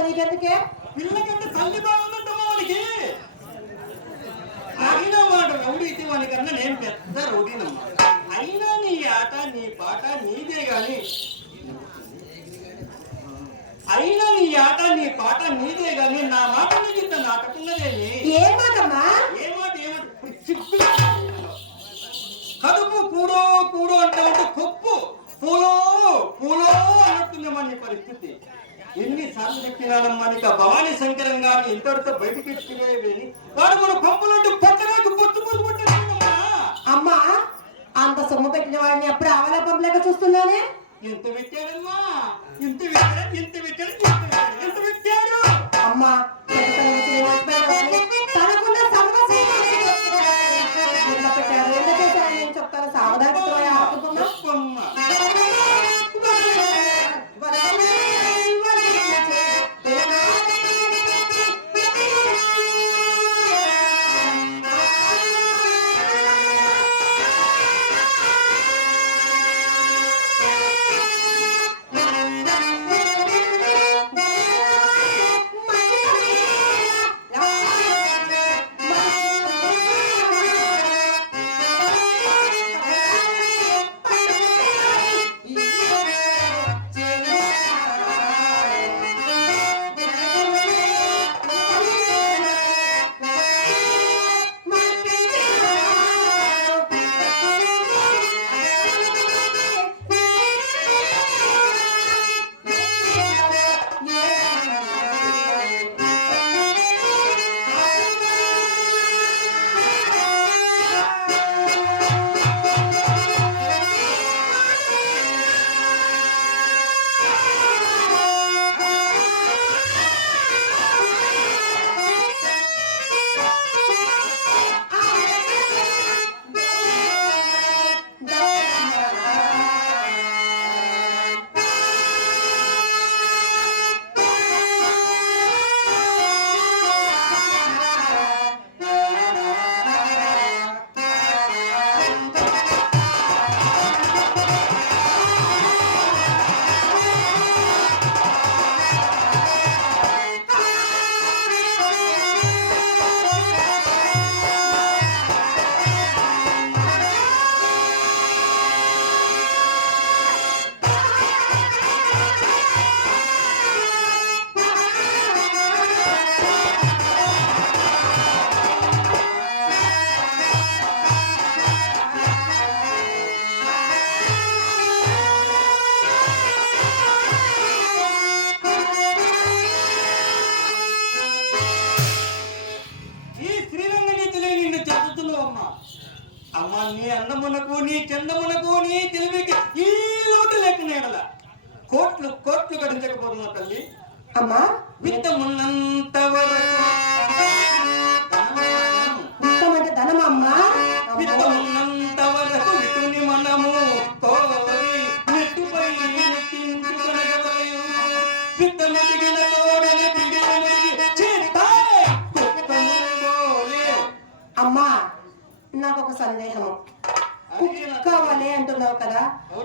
నీకెందుకే? పిల్లకంటే తల్లి బాగుందంటమ్మా వానికి అయినా వాడు రౌడీ అయితే వానికన్నా నేను పెద్ద రౌడీనమ్మా. అయినా నీ ఆట నీ పాట నీదే గాని అయినా నీ ఆట నీ పాట నీదే గాని నా మాట నీకు ఇంత నాటకున్నదేమి ఏం మాటమ్మా? ఏ మాట ఏమాట కడుపు కూడో కూడో అంటే కొప్పు పూలో పూలో అన్నట్టుందమ్మా నీ పరిస్థితి. ఎన్నిసార్లు చెప్పినానమ్మా నీకు ఆ భవానీ శంకరం గారిని ఇంతటితో బయటికి ఎత్తుకునేవేని వాడు మన పంపులంటూ పొట్టు పొట్టు పొట్టమ్మా అమ్మా అంత సొమ్ము పెట్టిన వాడిని అప్పుడు ఆవల పంపలేక చూస్తున్నానే? ఎంత పెట్టాడమ్మా. ఇంత పెట్టాడు ఇంత పెట్టాడు ఇంత పెట్టాడు ఎంత పెట్టాడు. అమ్మా తనకున్న సందేహము కుక్క వలే అంటున్నావు కదా?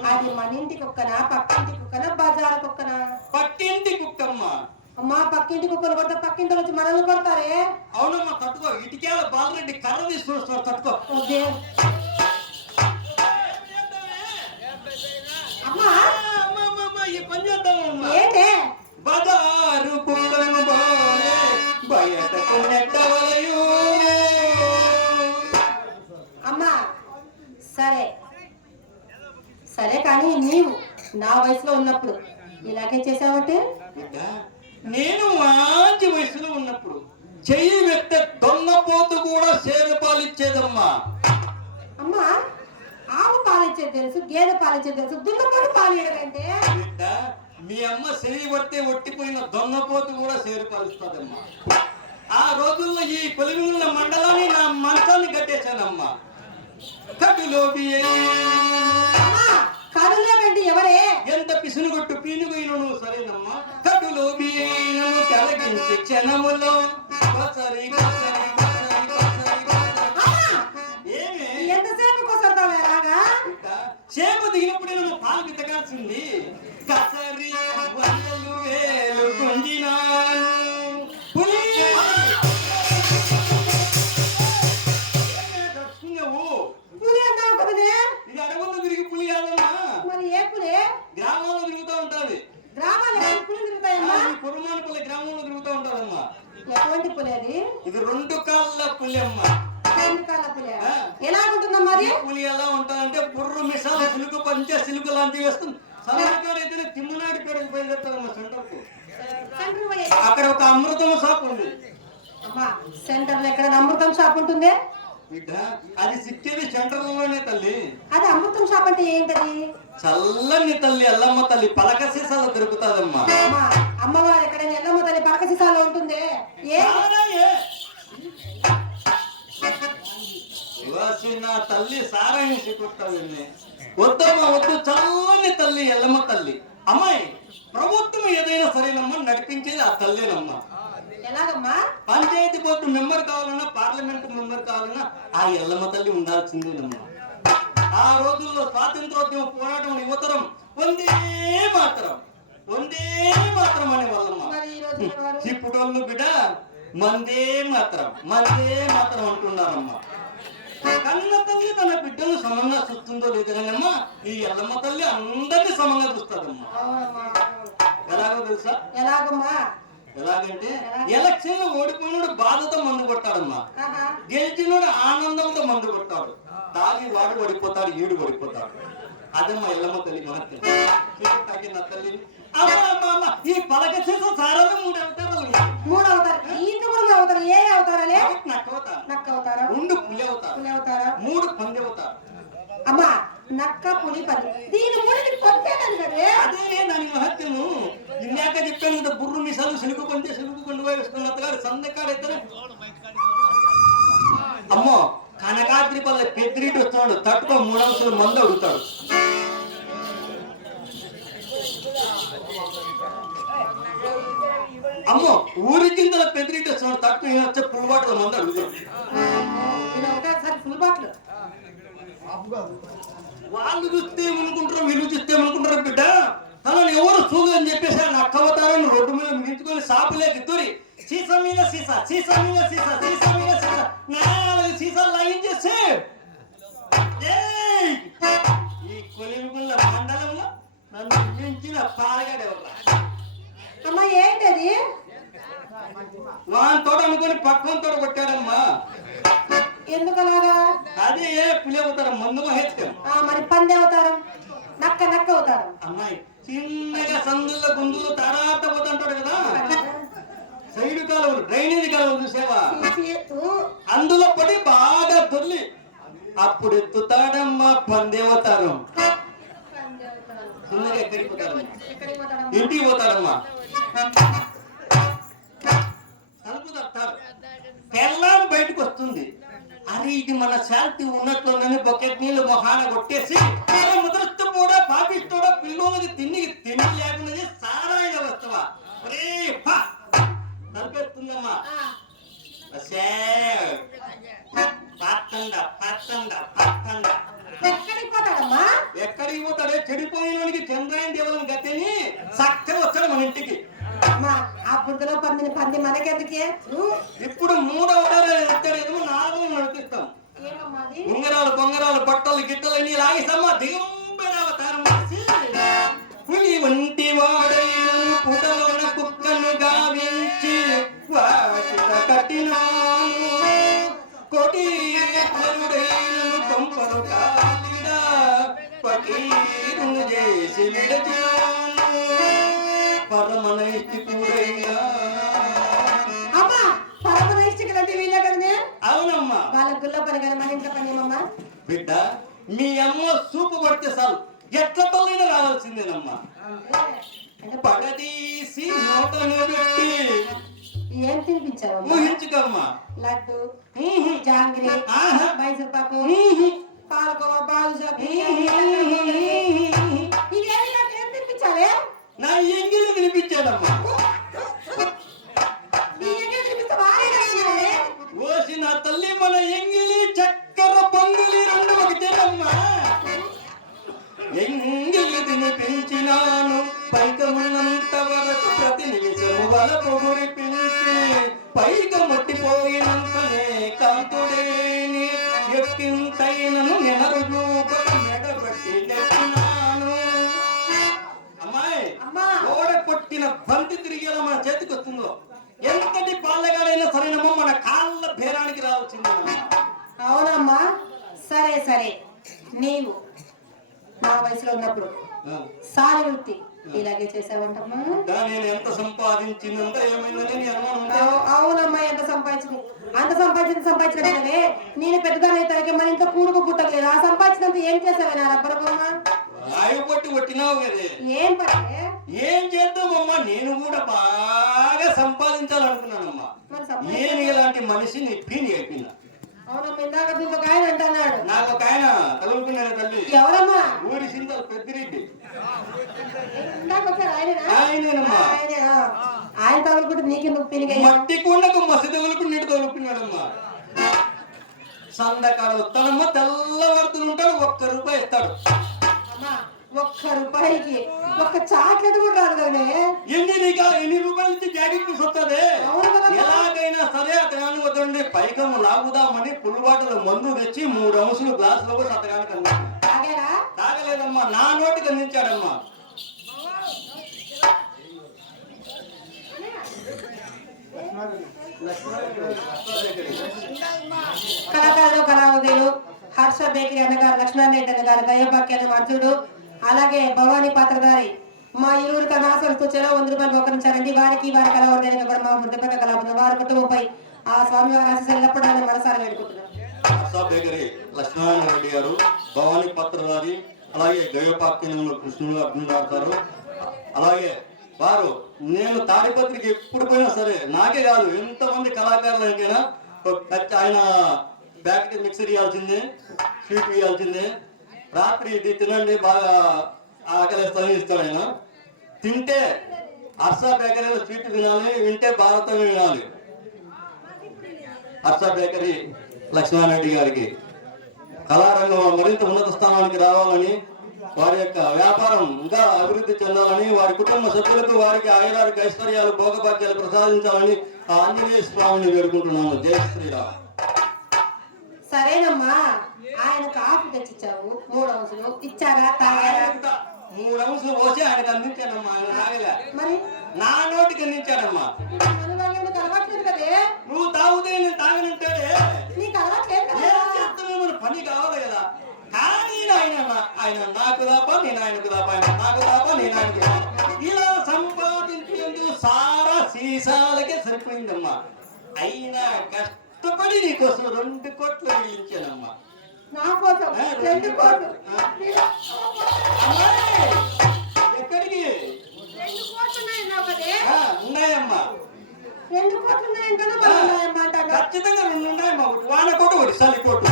అది మన ఇంటి కుక్కనా? పక్కింటి కుక్కనా? బజార్ కుక్కనా? పట్టింటి కుక్కమ్మ. అమ్మా పక్కింటి కుక్కలు కొడితే పక్కింటి వచ్చి మనల్ని కొడతారే? అవునమ్మా తట్టుకో. ఇటికేల బాలరెడ్డి కర్ర తీసుకొస్తున్నారు తట్టుకో. అమ్మా. ఈ పని చేద్దామమ్మా ఏంటే? బజారు కుక్కను బాలే బయటకు నెట్టవలయు సరే. సరే కానీ నీవు నా వయసులో ఉన్నప్పుడు ఇలాగే చేసావంటే? నేను మంచి వయసులో ఉన్నప్పుడు చెయ్యి వ్యక్తి దొన్నపోతు కూడా సేరు పాలిచ్చేదమ్మా. అమ్మా ఆవు పాలిచ్చేది తెలుసు గేదె పాలిచ్చేది తెలుసు దున్నపోటు పాలియడంటే మీ అమ్మ చెయ్యి పడితే ఒట్టిపోయిన దొన్నపోతు కూడా సేరు పాలిస్తుందమ్మా. ఆ రోజుల్లో ఈ కొలిమిళ్ళ మండలాన్ని నా మంచాన్ని కట్టేశానమ్మా. అమ్మా కడులో వెంటి ఎవరే? ఎంత పిసునుగొట్టు పీనుగైనను సరేనమ్మా. కటులో బియ్యను కలిగించి క్షణములో. కసరి కసరి కసరి కసరి కసరి. అమ్మా ఏమే ఎంతసేపు కొసడతావు ఎలాగా గ్రామాల్లో తిరుగుతూ ఉంటుంది. కురుమాన పులి గ్రామంలో తిరుగుతూ ఉంటారమ్మా ఎటువంటి పులి అది? ఇది రెండు కాళ్ళ పులి అమ్మా. ఎలా ఉంటుందమ్మా పులి ఎలా ఉంటుందంటే బుర్రు మిసాల సిలుకు పంచ సిలుకు లాంటివి వేస్తుంది. సలహాకారైతేనే తిమ్మనాడు పేరుకు బయలుదేరుతారమ్మా సెంటర్కు. అక్కడ ఒక అమృతం షాప్ ఉంది. అమ్మా సెంటర్లో ఎక్కడ అమృతం షాప్ ఉంటుంది? అది సిక్కేది సెంటర్లోనే తల్లి. అది అమృతం షాప్ అంటే ఏంటది? చల్లని తల్లి అల్లమ్మ తల్లి పలక సీసాలో దొరుకుతాదమ్మా అమ్మా అమ్మవారు ఎక్కడైనా ఎల్లమ్మ తల్లి పలక సీసాలో ఉంటుంది? సారాయే. నా తల్లి సారాయించి కొట్టాలి వద్దమ్మా వద్దు చల్లని తల్లి ఎల్లమ్మ తల్లి. అమ్మాయి ప్రభుత్వం ఏదైనా సరేనమ్మా నడిపించేది ఆ తల్లేనమ్మా. ఎలాగమ్మా? పంచాయతీ బోర్డు మెంబర్ కావాలన్నా పార్లమెంట్ మెంబర్ కావాలన్నా ఆ ఎల్లమ్మ తల్లి ఉండాల్సిందేనమ్మా. ఆ రోజుల్లో స్వాతంత్రోద్యమ పోరాటం యువతరం వందే మాత్రం. వందే మాత్రం అనే వాళ్ళమ్మ మరి ఈ రోజు వారు? ఇప్పుడు వాళ్ళు బిడ్డ మందే మాత్రం. మందే మాత్రం అంటున్నారమ్మా. కన్న తల్లి తన బిడ్డను సమంగా చూస్తుందో లేదనమ్మా ఈ ఎల్లమ్మ తల్లి అందరినీ సమంగా చూస్తారమ్మా. ఎలాగో తెలుసా? ఎలాగమ్మా? ఎలాగంటే ఎలక్షన్లో ఓడిపోయినోడు బాధతో మందు కొట్టాడమ్మా. గెలిచినోడు ఆనందంతో మందు కొట్టాడు తాగి వాడు పడిపోతాడు ఈడు పడిపోతాడు అదమ్మా ఎల్లమ్మ తల్లి మహత్యం చూడు తాకి నా తల్లిని అమ్మా, అమ్మా, అమ్మా, ఈ పలక చేసిన సారాలు మూడు అవతారాలు. మూడు అవతారం ఇంటి మూడు అవతారం ఏ అవతారాలే? నక్క అవతారం. నక్క అవతారం. రెండు పులి అవతారం. పులి అవతారం. మూడు పంది అవతారం. అమ్మా నక్క పులి పది దీని మూడికి పొట్టేనది కదే. అదే దాని మహత్యము. ఇందాక చెప్పాను కదా బుర్రు మిసాలు సిలుకు కొంటే సిలుకు కొండు వేసుకున్నంత గారు సందకాడైతే అమ్మో కనకాద్రి పల్లె పెద్దిరీటి వస్తున్నాడు. తట్టుకో మూడవసలు మందు అడుగుతాడు. అమ్మో ఊరి కిందల పెద్దిరీటి వస్తున్నాడు. తట్టు ఈయన వచ్చే పుల్వాటల మందు అడుగుతాడు. ఒకసారి ఫుల్ బాట్లు వాళ్ళు చూస్తే ఏమనుకుంటారు వీళ్ళు చూస్తే ఏమనుకుంటారు బిడ్డ. తనని ఎవరు చూడు అని చెప్పేసి ఆయన అక్కవతారని రోడ్డు మీద మిగించుకొని సాపులేకి దూరి సీసా మీద సీసా సీసా మీద సీసా సీసా మీద సీసా. నాలుగు సీసాలు లాగించేసి! ఈ కొలిమిగుళ్ళ మండలంలో నన్ను మించిన పాలగాడెవరా అమ్మా ఏంటది? వాని తోట అనుకొని పక్కన తోట కొట్టాడమ్మా. ఎందుకు అలాగా అదే పులి అవుతారు? మందు మహేత్యం. ఆ, మరి పంది అవతారం? నక్క నక్క అవతారం. అమ్మాయి చిన్నగా సందుల్లో గుందులు తరాట పోతుంటాడు కదా. సైడ్ కాలువలు డ్రైనేజీ కాలువలు చూసావా? అందులో పడి బాగా దొర్లి అప్పుడు ఎత్తుతాడమ్మా పందేవతారు చిన్నగా ఎక్కడికి పోతాడమ్మా? ఇంటికి పోతాడమ్మా. తలుపు తట్టారు తెల్లాం బయటకు వస్తుంది. అరే ఇది మన శాంతి ఉన్నట్లుందని బకెట్ నీళ్ళు మొహాన కొట్టేసి ముద్రస్తు కూడా పాపిస్తూడా పిల్లలకి తిండి తిండి లేకున్నది సారాయిన వస్తువా తలపెడుతుందమ్మా. ఆ, అసే పత్తండ పత్తండ పత్తండ ఎక్కడికి పోతాడమ్మా? ఎక్కడికి పోతాడే? చెడిపోయినోడికి చంద్రాయన దేవలం గతని వచ్చాడు మన ఇంటికి. అమ్మా ఆ బుద్ధలో పందిని పంది మనకెందుకే? ఇప్పుడు మూడవ ఎత్తడేమో నాలుగు బొంగరాలు బట్టలు గిట్టలు రాగిసమ్మ దిగంబర అవతారం చేసి పులి వంటి వాడైనను పుటలోన కుక్కను గావించి వాటిక కట్టినాను కోటి పరుడైనను కొంపలు కాలిడా పకీరును చేసి విడచినాను పరమనైష్టికుడైనా బిడ్డ మీ అమ్మ సూపు పడితే చాలు. ఎట్ల పల్లైనా రావాల్సిందేనమ్మా? పగదీసి నోటను పెట్టి ఏం తినిపించావమ్మా? ఊహించుకోమ్మా. లడ్డు. జాంగ్రీ ఆహా. మైసూర్ పాకు. పాలకోవా బాదుషా తినిపించావే నా ఎంగిలి వినిపించాడమ్మా నేను ఎంత సంపాదించిందంతా ఏమైందని నీ అనుమానం ఉంటే? అవు- అవునమ్మా ఎంత సంపాదించింది అంత సంపాదించిన సంపాదించడమే నేను పెద్దదాన్ని అయితే మన ఇంట్లో కూడుకు పుట్టలేదు ఆ సంపాదించినంత ఏం చేసావే నా రాయి పట్టి కొట్టినావు కదే. ఏం పడే ఏం చేద్దామమ్మా? నేను కూడా బాగా సంపాదించాలనుకున్నానమ్మా. మరి సంపా- నేను ఇలాంటి మనిషిని పీని అయిపోయినా. అవునమ్మా ఇందాక ఇంకొక ఆయన అంటున్నాడు. నాకు ఒక ఆయన తగులుకున్నాడు తల్లి. ఎవరమ్మా? ఊరి సింతలు పెద్దిరెడ్డి? ఆయనేనమ్మా. ఆయనే, తగులుకుంటే నీకెందుకు పెనిగయ్యా మట్టి కొండకు మసి తగులుకుని నీటి తగులుకున్నాడమ్మా. సందకాడ వస్తాడమ్మా తెల్లవారుతూ ఉంటాడు ఒక్క రూపాయి ఇస్తాడు. ఒక్క రూపాయికి ఒక్క చాక్లెట్ కూడా రాదు కదనే? ఎన్ని నీకా ఎన్ని రూపాయల నుంచి జాకెట్ వస్తుంది. ఎలాగైనా సరే అతగాని వద్దండి. పైకము లాగుదామని పుల్వాటలో మందు తెచ్చి మూడు అంశులు గ్లాసులో కూడా అతగానికి అందించాను తాగలేదమ్మా నా నోటికి అందించాడమ్మా. కళాకారులు కళావతులు హర్ష బేకరీ అన్నగారు లక్ష్మణరెడ్డి అన్నగారు దయ్యపాక్య అనే అర్జునుడు అలాగే భవానీ పాత్ర గారి మా ఇరువురు కళాశాలతో చెలో వంద రూపాయలు బహుకరించారండి. వారికి వారి కళావర్గానికి కూడా మా హృదయపూర్వక కళాబంధం వారి కుటుంబంపై ఆ స్వామి వారి ఆశీస్సులు ఎల్లప్పుడూ మనసారి వేడుకుంటున్నాం. హర్ష బేకరీ లక్ష్మీనారాయణ రెడ్డి గారు భవానీ పత్రధారి అలాగే గయోపాఖ్యంలో కృష్ణుడు అర్జునుడు ఆడతారు అలాగే వారు నేను తాడిపత్రికి ఎప్పుడు పోయినా సరే నాకే కాదు ఎంతమంది కళాకారులకైనా ఒక ఆయన ప్యాకెట్ మిక్సర్ ఇవ్వాల్సిందే స్వీట్ ఇవ్వాల్సిందే రాత్రి ఇది తినండి బాగా ఆకలిస్తాను ఇస్తాడు ఆయన. తింటే అర్సా బేకరీలో స్వీట్ తినాలి వింటే భారతం వినాలి. అర్సా బేకరీ లక్ష్మారెడ్డి గారికి. కళారంగం మరింత ఉన్నత స్థానానికి రావాలని వారి యొక్క వ్యాపారం ఇంకా అభివృద్ధి చెందాలని వారి కుటుంబ సభ్యులకు వారికి ఆయురానికి ఐశ్వర్యాలు భోగభాగ్యాలు ప్రసాదించాలని ఆ ఆంజనేయ స్వామిని వేడుకుంటున్నాను జయ శ్రీరామ్. సరేనమ్మా. ఆయనకు కాఫీ తెచ్చిచ్చావు. మూడు అంశాలు ఇచ్చారా? తాగారా మూడు అంశాలు పోసి ఆయనకు అందించానమ్మా ఆయన తాగలే. మరి? నా నోటికి అందించాడమ్మా. నువ్వు తాగుతే నేను మన పని కావాలి కదా. కానీ ఆయన ఆయన నాకు తప్ప నేను ఆయనకు తప్ప ఆయన నాకు తప్ప నేను ఆయనకు ఇలా సంపాదించేందుకు సారా సీసాలకే సరిపోయిందమ్మా. అయినా కష్టపడి నీకోసం రెండు కోట్లు ఇచ్చానమ్మా నా కోసం రెండు కోట్లు ఎక్కడికి? రెండు కోట్లు ఉన్నాయమ్మా. రెండు కోట్లు అంటాను ఖచ్చితంగా రెండు ఉన్నాయమ్మా ఒకటి. వాన కోటు ఒకటి చలి కోటు.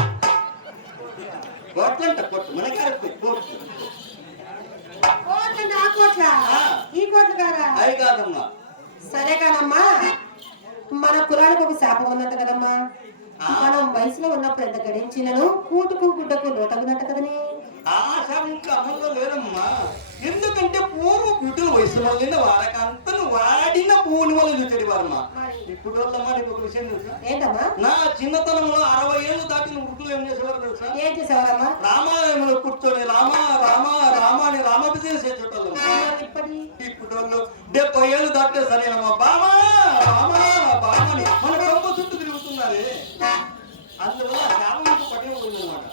కోట్లంట కొట్టు మనకి కోట్లు. కోట్లు ఆ కోట్ల. ఈ కోట్లు కాదా అవి కాదమ్మా. సరే కానమ్మా. మన కులానికి ఒక శాపం ఉన్నట్టు కదమ్మా. మనం వయసులో ఉన్నప్పుడు ఎంత గడించినను? కూటుకు గుడ్డకు లోటగునట్టు కదనే. ఆశ ఇంకా అమల్లో లేదమ్మా. ఎందుకంటే పూర్వ గుడ్డల వయసు వల్ల వారకంతను వాడిన పూని వల్ల చూసేది వారమ్మా. ఇప్పుడు వాళ్ళమ్మా నీకు ఒక విషయం తెలుసా? ఏంటమ్మా? నా చిన్నతనంలో అరవై ఏళ్ళు దాటిన గుడ్డలు ఏం చేసేవారు తెలుసా? ఏం చేసేవారమ్మా? రామాలయంలో కూర్చొని రామ రామ రామ అని రామాభిషేకం చేసేటోళ్ళం. ఇప్పుడు వాళ్ళు డెబ్బై ఏళ్ళు దాటే సరేనమ్మా. బామా బామా బామని మన తిరుగుతున్నారే అందువల్ల శాపంకు పట్టిపోయిందన్నమాట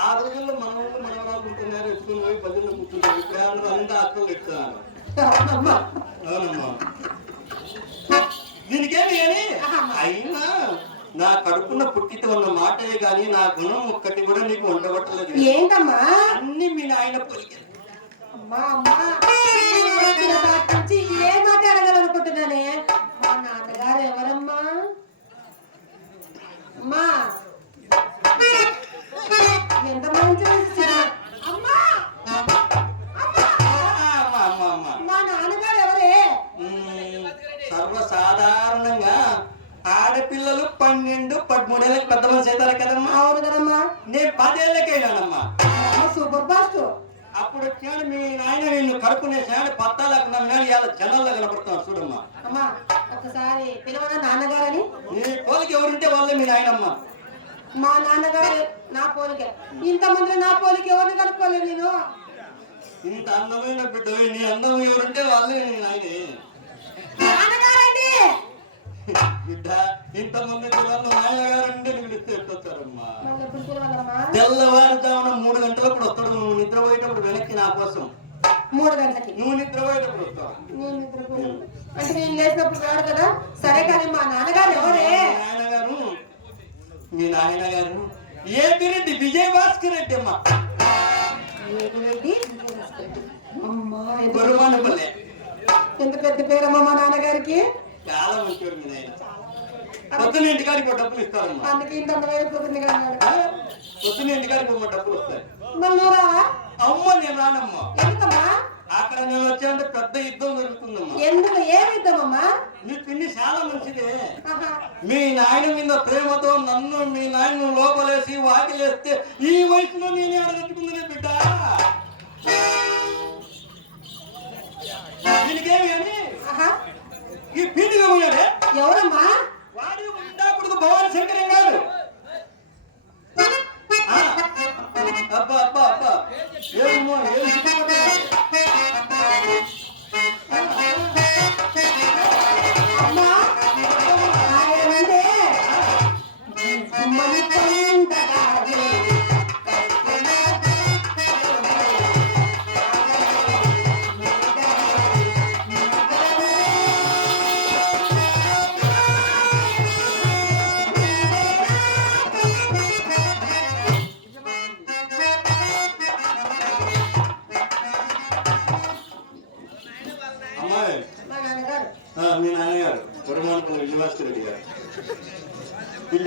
ఆ రోజుల్లో మన ఊళ్ళు మనవరాలు ఉంటున్నారు ఎత్తుకుని పోయి భజనలో కూర్చుంటారు. ఇప్పుడు అందరూ అంతా అక్కలు అవునమ్మా. అవునమ్మా. దీనికేమి అని అయినా నా కడుపున పుట్టితో ఉన్న మాటే గాని నా గుణం ఒక్కటి కూడా నీకు ఉండబట్టలేదు. ఏంటమ్మా? అన్ని మీ నాయన అమ్మా అమ్మా. ఏ మాట అడగాలనుకుంటున్నానే. మా నాన్నగారు ఎవరమ్మా? అమ్మా. ఎంత మంచి. అమ్మా. మా నాన్నగారు ఎవరే. సర్వసాధారణంగా ఆడపిల్లలు పన్నెండు పదమూడేళ్ళకి పెద్ద మనిషి అవుతారు కదమ్మా. అవును కదమ్మా. నేను అమ్మ సూపర్ ఫాస్ట్. అప్పుడు వచ్చాడు మీ నాయన నిన్ను కడుపునేసాడు పత్తా లేకుండా కానీ ఇవాళ జనాల్లో కనపడుతున్నాడు చూడమ్మా. అమ్మా ఒకసారి పిలవన నాన్నగారని? పోలికి ఎవరుంటే వాళ్ళే మీ నాయనమ్మ. మా నాన్నగారు నా పోలిక ఇంతమంది నా పోలిక ఎవరిని కనుక్కోలేదు నేను? ఇంత అందమైన బిడ్డ నీ అందం ఎవరుంటే వాళ్ళే నీ నాయనే. నాన్నగారండి! బిడ్డ ఇంతమంది పిల్లలు నాయనగారంటే ఎట్టొచ్చారమ్మా ఎప్పుడు పిలవాలమ్మా? తెల్లవారుజామున మూడు గంటలప్పుడు వస్తాడు. నువ్వు నిద్రపోయేటప్పుడు వెనక్కి నా కోసం. మూడు గంటలకి. నువ్వు నిద్రపోయేటప్పుడు వస్తావు? అంటే నేను లేచినప్పుడు రాడు కదా? సరే కానీ మా నాన్నగారు ఎవరే? మీ నాయనగారు మీ నాయనగారు ఏపీ రెడ్డి? విజయ భాస్కర్ రెడ్డి? అమ్మా ఎంత- పెద్ద పేరమ్మా మా నాన్నగారికి? చాలా మంచివాడు మీ నాయన. పొద్దున ఇంటికాడికి ఒక డబ్బులు ఇస్తారమ్మా. అందుకే ఇంత అందమైపోతుంది కదా? పొద్దున ఇంటికాడికి డబ్బులు వస్తాయి. మళ్ళీ రావా? అమ్మ నేను రానమ్మా. అక్కడ నేను వచ్చానంటే పెద్ద యుద్ధం జరుగుతుందమ్మా. ఎందుకు? ఏమిద్దామమ్మా మీ పిన్ని చాలా మంచిదే. మీ నాయన మీద ప్రేమతో నన్ను మీ నాయన లోపలేసి వాకిలేస్తే ఈ వయసులో నేను అడగట్టుకుందనే బిడ్డ? దీనికేమి అని. ఈ పీటిగా పోయాడే ఎవరమ్మా? వాడి ఉండాకుడు భవాని శంకరం గారు. అబ్బా అబ్బా అబ్బా. ఏమో ఏం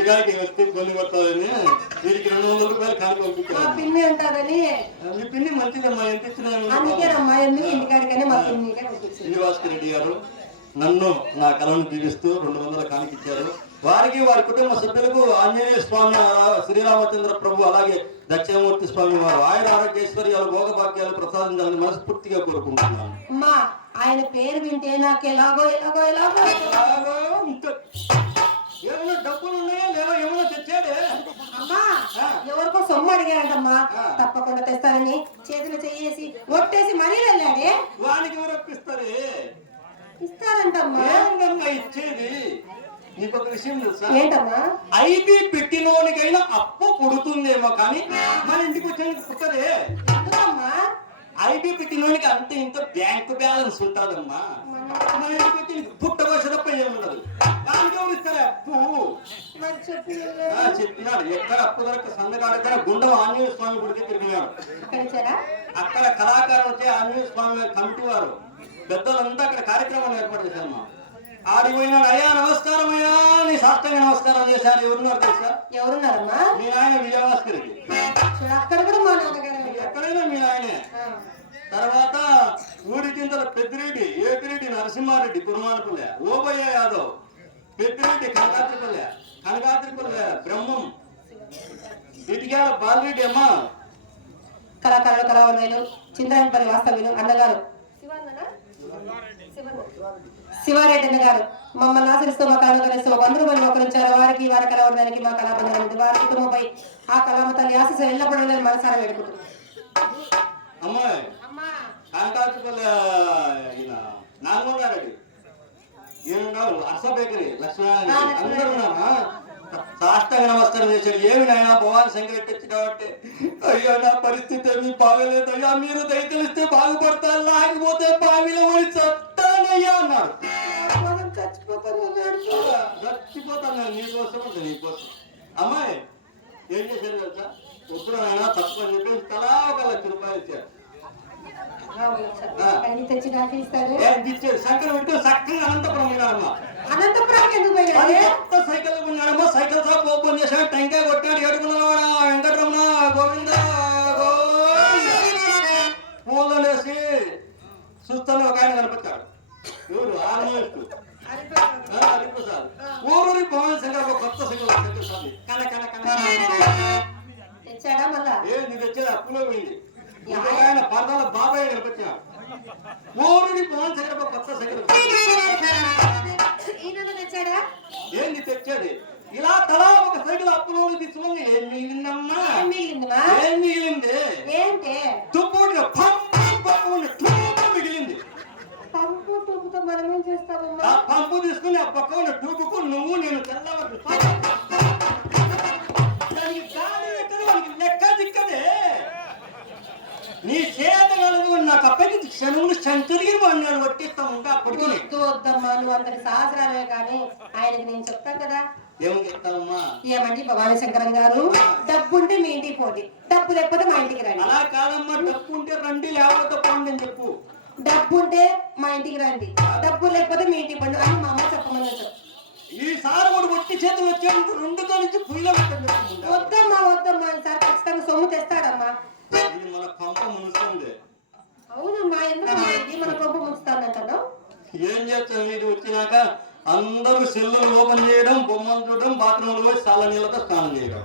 ఇంటికాడికి వస్తే కొన్ని కొట్టాలని వీరికి రెండు వందల రూపాయలు కానుక మా పంపించాను పిన్ని ఉంటుందని మీ పిన్ని మంచిదమ్మా ఎంత అందుకేనమ్మా ఎందుకు ఇంటికాడికనే మా పిన్నికే పంపించింది శ్రీనివాస్కర్ రెడ్డి గారు నన్ను నా కళను దీవిస్తూ రెండు వందల కానికిచ్చారు వారికి వారి కుటుంబ సభ్యులకు ఆంజనేయ స్వామి శ్రీరామచంద్ర ప్రభు అలాగే దక్షిణమూర్తి స్వామి వారు ఆయన ఆరోగ్యశ్వర్యాలు భోగభాగ్యాలు ప్రసాదించాలని మనస్ఫూర్తిగా కోరుకుంటున్నాను. అమ్మా ఆయన పేరు వింటే నాకు ఎలాగో ఎలాగో. ఎలాగో? ఇంత- ఏమైనా డబ్బులు ఉన్నాయా లేవో? ఏమైనా తెచ్చాడే? అమ్మా ఎవరికో సొమ్ము అడిగారంటమ్మా తప్పకుండా తెస్తానని చేతులు చెయ్యేసి ఒట్టేసి మరీ వెళ్ళాడే? వానికి ఎవరు అప్పిస్తారే ఇస్తారంటమ్మా. ఏమన్నా ఇచ్చేది? నీకు ఒక విషయం తెలుసా? ఏంటమ్మా? ఐబీ పెట్టినోనికైనా అప్పు పుడుతుందేమో కానీ మన ఇంటికి వచ్చేందుకు పుట్టదే ఎందుకమ్మా? ఐబీ పెట్టినోనికి అంత ఇంత బ్యాంక్ బ్యాలెన్స్ వచ్చి నీకు పుట్టకోస తప్ప ఏముండదు. దానికి ఎవరు ఇస్తారే? ఆ, చెప్పినాడు. ఎక్కడ అప్పు దొరక సందకాడ దగ్గర గుండం ఆంజనేయ స్వామి గుడికి తిరిగినాడు అక్కడ కళాకారులు వచ్చే ఆంజనేయ స్వామి కమిటీ వారు పెద్దలంతా అక్కడ కార్యక్రమాలు ఏర్పాటు చేశారమ్మా ఆడికి పోయినాడు అయ్యా నమస్కారం అయ్యా నీ సాష్టంగా నమస్కారం చేశారు. ఎవరున్నారు తెలుసా? ఎవరున్నారమ్మా? మీ ఆయన విజయభాస్కర్కి అక్కడ కూడా మా నాన్నగారు ఎక్కడైనా మీ ఆయనే? తర్వాత ఊరి కిందల పెద్దిరెడ్డి ఏపిరెడ్డి నరసింహారెడ్డి కురుమానపల్లె ఓబయ్య యాదవ్ పెద్దిరెడ్డి కనకాత్రిపల్లె కనకాత్రిపల్లె బ్రహ్మం ఇటుకాల బాలరెడ్డి అమ్మ. కళాకారులు కళావంతులు చింతనపల్లి వాస్తవ్యులు అన్నగారు. శివారెడ్డి. అన్న గారు మమ్మల్ని ఆచరిస్తూ మా కళను కలిస్తూ వంద రూపాయలు ఒకరించారు వారికి వారి కళావంతానికి మా కళాబంధనం వారి కుటుంబంపై ఆ కళామ తల్లి ఆశీస్సు ఎల్లప్పుడూ నేను మనసారా వేడుకుంటున్నాను అమ్మాయి కనకాత్రిపల్లె ఈయన నాగమల్లారెడ్డి ఈయనున్నారు అర్స బేకరీ లక్ష్మణారెడ్డి అందరూ ఉన్నారా? సాష్టంగా నమస్కారం చేశాడు ఏమి నాయన భవాన్ శంకర్ తెచ్చి కాబట్టి. అయ్యా నా పరిస్థితి ఏమి బాగలేదు. అయ్యా మీరు దయతలిస్తే బాగుపడతారు. లేకపోతే బావిలో పడి చట్టానయ్యా అన్నాడు చచ్చిపోతాను చచ్చిపోతాను నేను నీకోసం అంటే నీకోసం. అమ్మాయి ఏం చేశారు తెలుసా? ఉత్తరం అయినా తప్పు అని చెప్పి తలా ఒక లక్ష రూపాయలు ఇచ్చారు. శంకర్ వింటూ చక్కగా అనంతపురం వెళ్ళాడమ్మా అనంతపురం ఎందుకు కొత్త సైకిల్ కొన్నాడమ్మా? సైకిల్ షాప్ ఓపెన్ చేశాడు టెంకాయ కొట్టాడు ఏడుకున్నవాడా వెంకటరమణ గోవింద పూలు వేసి చూస్తాను ఒక ఆయన కనిపించాడు. ఎవరు? ఆర్మోస్ట్ హరిప్రసాద్. ఊరూరి పవన్ ఒక కొత్త సైకిల్ కన కన కన తెచ్చాడా మళ్ళా? ఏ నీ తెచ్చేది అప్పులో పోయింది. ఆయన పర్దాల బాబాయ్ కనిపించాడు ఊరూరి పవన్ శంకర్ ఒక కొత్త సైకిల్ ఈయన తెచ్చాడా? ఏంది ఇలా తలా ఒక సైకిల్ అప్పులో తీసుకుని ఏం మిగిలిందమ్మా? ఏం మిగిలిందిమా? ఏం మిగిలింది? ఏంటి? తుప్పు పప్పు మిగిలింది. పంపు టుప్పుతో మనం ఏం చేస్తావమ్మా ఆ పంపు తీసుకుని ఆ పక్క ఉన్న ట్యూబుకు నువ్వు నేను తెల్లవద్దు క్షణములు సంతులిగి నేను పట్టిస్తా ఉంటా అప్పటికి వద్దు వద్దమ్మా నువ్వు అంతటి సహస్రాలే కానీ ఆయనకి నేను చెప్తాను కదా. ఏమని చెప్తావమ్మా ఏమండి భవానీ శంకరం గారు డబ్బు ఉంటే మీ ఇంటికి పోటీ డబ్బు లేకపోతే మా ఇంటికి రండి. అలా కాదమ్మా డబ్బు ఉంటే రండి లేకపోతే పోండి అని చెప్పు. డబ్బు ఉంటే మా ఇంటికి రండి డబ్బు లేకపోతే మీ ఇంటికి పండు అని మా అమ్మ చెప్పమని చెప్పు. ఈసారి వాడు ఒట్టి చేతులు వచ్చేందుకు రెండు కలిసి పుయ్యలో వద్దమ్మా వద్దమ్మా ఈసారి ఖచ్చితంగా సొమ్ము తెస్తాడమ్మా. మన పంప మునుస్తుంది. అవునమ్మా ఎందుకమ్మా ఇది మన కొంప ముంచుతానంటున్నావు ఏం చేస్తాం? ఇది వచ్చినాక అందరూ సెల్లులు ఓపెన్ చేయడం బొమ్మలు చూడడం బాత్రూంలో పోయి చాలా నీళ్ళతో స్నానం చేయడం.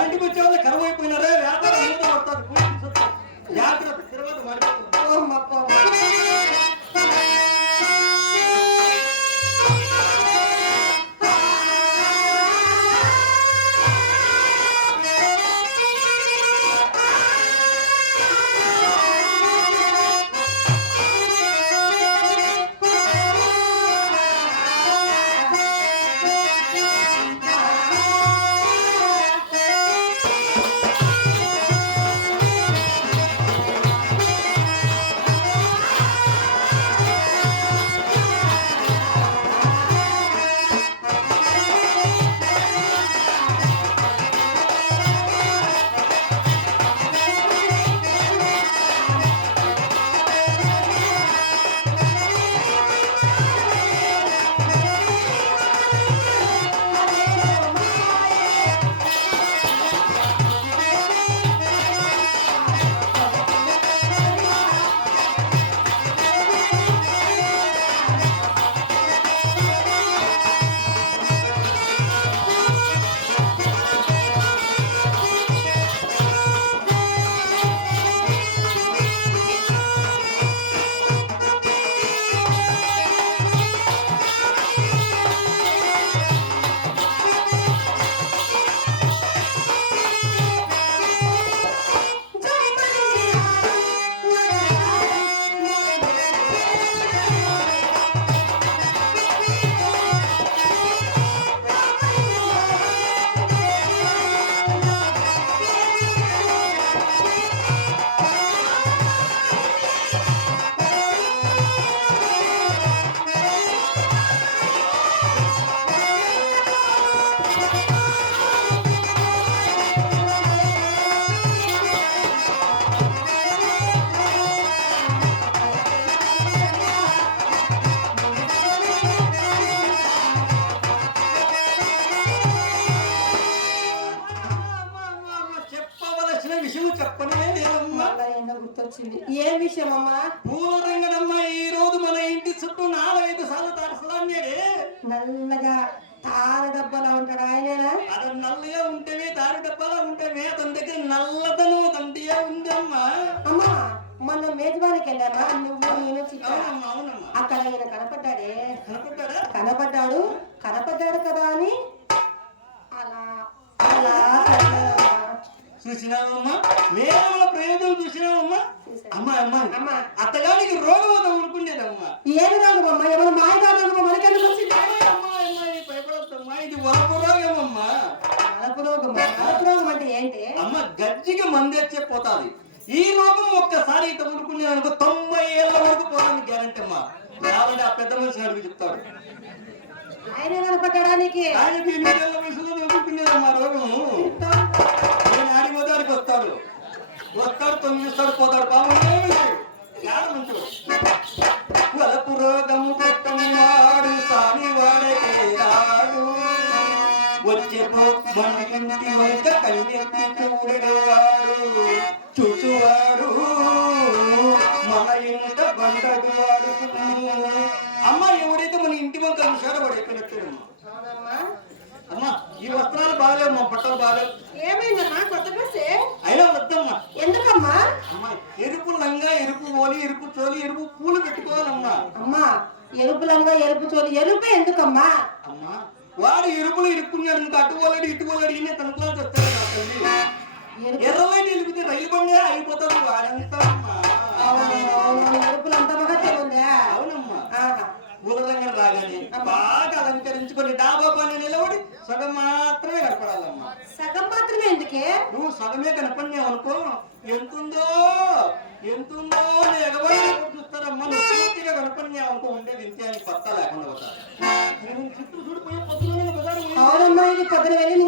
ఇంటికి వచ్చే వాళ్ళు కరువు అయిపోయినారే వ్యాపారం. జాగ్రత్త తర్వాత కనపడ్డాడే? కనుకుంటారా కనపడ్డాడు? కనపడ్డాడు కదా అని? అలా. అలా. చూసినావమ్మా? మేము ప్రయోజనం చూసినావమ్మా? అమ్మా అమ్మా. అమ్మా. అత్తగానికి రోగం ఊరుకునేదమ్మా ఏమి రాగమ్మా ఎవరు మాయదారులు మనకెందుకు వచ్చింది? అమ్మా అమ్మా ఇది వరపు రోగమమ్మా అలపు రోగం అలపు రోగం అంటే ఏంటి? అమ్మ గజ్జికి మందేచ్చే పోతాది. ఈ రోగం ఒక్కసారి ఇట ఊరుకునే అనుకో తొంభై ఏళ్ళ వరకు పోతాను గ్యారంటీ అమ్మా. కావాలంటే ఆ పెద్ద మనిషి అడిగి చెప్తాడు. ఆయన కనపడ్డానికి వయసులో నేను వస్తాడు. వస్తాడు పోతాడు. వలపు రోగము సాని ఇంటి వంక కన్నెత్తి చూడేవాడు చూచువాడు మన ఇంట బండకు వాడు అమ్మ ఎవడైతే మన ఇంటి వంక అనుసారం వాడు ఎక్కడెక్కడమ్మా అవునమ్మా అమ్మా ఈ వస్త్రాలు బాగాలేవు మా బట్టలు బాగాలేవు ఏమైందమ్మా కొత్త డ్రెస్ అయినా వద్దమ్మా ఎందుకమ్మా అమ్మా ఎరుపు లంగా ఎరుపు ఓలి ఎరుపు చోలి ఎరుపు పూలు పెట్టుకోవాలమ్మా అమ్మా ఎరుపు లంగా ఎరుపు చోలి ఎరుపు ఎందుకమ్మా అమ్మా వాడు ఎరుపులు ఇరుక్కున్నాడు ఇంకా అటు పోలేడు ఇటు పోలేడు ఈయన తనకులా చెప్తాడు నా తల్లి ఎర్రలైట్ వెలిగితే రైలు బండి అయిపోతాడు వాడంతా అమ్మా అవును, అవును, ఎరుపులు అంత మహత్యం ఉందా అవునమ్మా. రంగం రాగానే బాగా అలంకరించుకొని డాబా పైన నిలబడి సగం మాత్రమే కనపడాలమ్మా. సగం మాత్రమే ఎందుకే? నువ్వు సగమే కనపడినావు అనుకో ఎంతుందో ఎంతుందో ఎగబడి చూస్తారమ్మా. నువ్వు పూర్తిగా కనపడినావు అనుకో ఉండేది ఇంతే అని కొత్త లేకుండా పోతారు. చుట్టూ చూడిపోయి పొద్దున అవునమ్మా ఇది పొద్దున వెళ్ళి